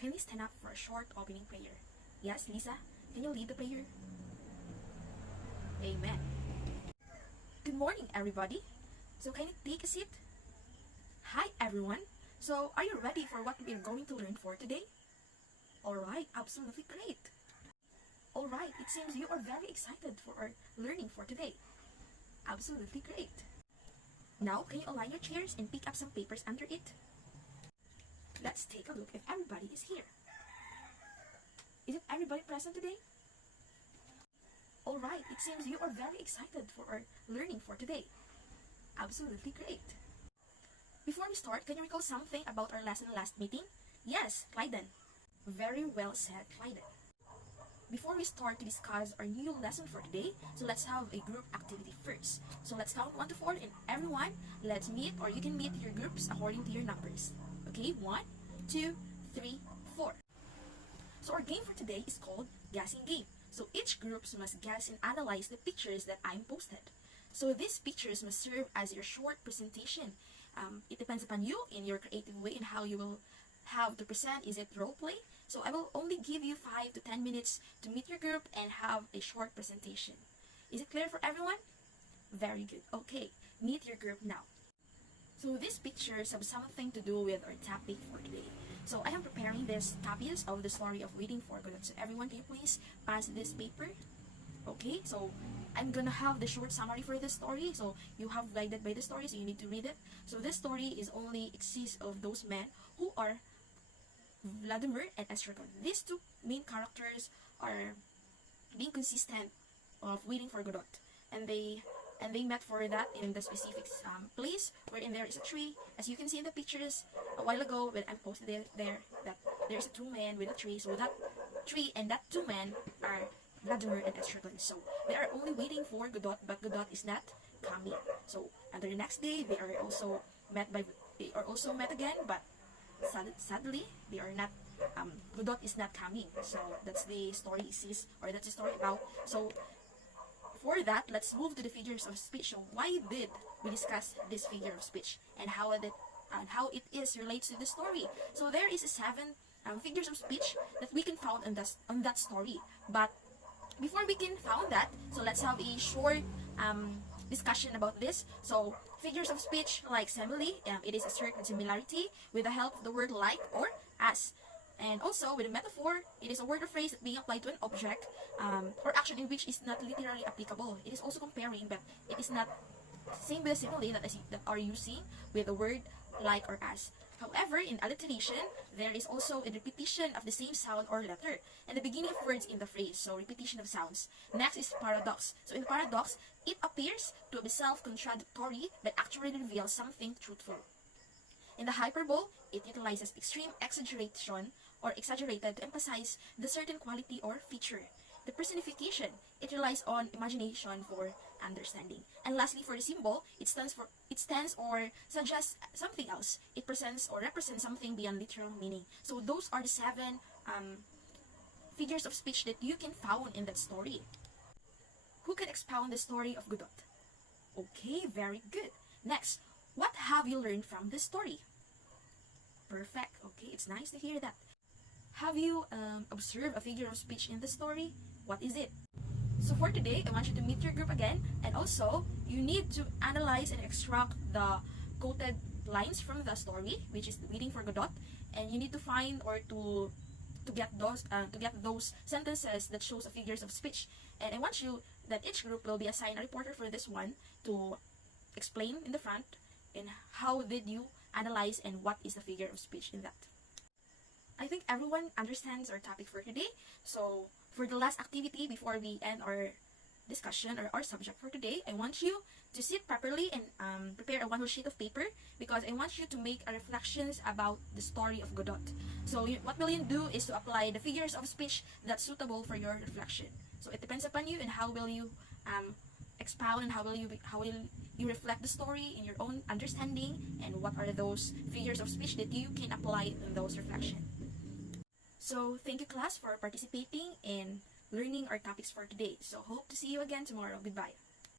Can we stand up for a short opening prayer? Yes, Lisa, can you lead the prayer? Amen. Good morning, everybody. So can you take a seat? Hi, everyone. So are you ready for what we're going to learn for today? Alright, absolutely great. Alright, it seems you are very excited for our learning for today. Absolutely great. Now, can you align your chairs and pick up some papers under it? Let's take a look if everybody is here. Isn't everybody present today? Alright, it seems you are very excited for our learning for today. Absolutely great. Before we start, can you recall something about our lesson last meeting? Yes, Clyden. Very well said, Clyden. Before we start to discuss our new lesson for today, so let's have a group activity first. So let's count 1 to 4 and everyone, let's meet or you can meet your groups according to your numbers. Okay, 1, 2, 3, 4. So our game for today is called Guessing Game. So each group must guess and analyze the pictures that I'm posted. So these pictures must serve as your short presentation. It depends upon you in your creative way and how you will have to present. Is it role play? So I will only give you 5 to 10 minutes to meet your group and have a short presentation. Is it clear for everyone? Very good. Okay, meet your group now. So these pictures have something to do with our topic for today. So I am preparing these copies of the story of Waiting for Godot. So everyone, can you please pass this paper? Okay, so I'm gonna have the short summary for this story. So you have guided by the story, so you need to read it. So this story is only exists of those men who are Vladimir and Estragon. These two main characters are being consistent of Waiting for Godot, and they met for that in the specific place wherein there is a tree. As you can see in the pictures a while ago when I posted there that there's a 2 men with a tree. So that tree and that 2 men are Vladimir and Estragon. So they are only waiting for Godot, but Godot is not coming. So and the next day they are also met again, but sadly they are not. Godot is not coming. So that's the story is, or that's the story about. So for that, let's move to the figures of speech. So why did we discuss this figure of speech and how it is relates to the story? So there is 7 figures of speech that we can found on that story. But before we can found that, so let's have a short discussion about this. So figures of speech like simile, it is a certain similarity with the help of the word like or as. And also with a metaphor, it is a word or phrase that being applied to an object or action in which is not literally applicable. It is also comparing, but it is not same with the simile that are using with the word like or as. However, in alliteration, there is also a repetition of the same sound or letter and the beginning of words in the phrase, so repetition of sounds. Next is paradox. So in paradox, it appears to be self-contradictory but actually reveals something truthful. In the hyperbole, it utilizes extreme exaggeration or exaggerated to emphasize the certain quality or feature. The personification, it relies on imagination for understanding. And lastly, for the symbol, it stands or suggests something else. It presents or represents something beyond literal meaning. So those are the 7 figures of speech that you can found in that story. Who can expound the story of Godot? Okay, very good. Next, what have you learned from this story? Perfect. Okay, it's nice to hear that. Have you observed a figure of speech in the story? What is it? So for today, I want you to meet your group again, and also you need to analyze and extract the quoted lines from the story, which is Waiting for Godot, and you need to find or to get those sentences that shows the figures of speech. And I want you that each group will be assigned a reporter for this one to explain in the front and how did you analyze and what is the figure of speech in that. I think everyone understands our topic for today. So for the last activity before we end our discussion or our subject for today, I want you to sit properly and prepare a 1 whole sheet of paper because I want you to make a reflections about the story of Godot. So what will you do is to apply the figures of speech that's suitable for your reflection. So it depends upon you and how will you expound and how will you reflect the story in your own understanding and what are those figures of speech that you can apply in those reflections. So thank you class for participating in learning our topics for today. So hope to see you again tomorrow. Goodbye.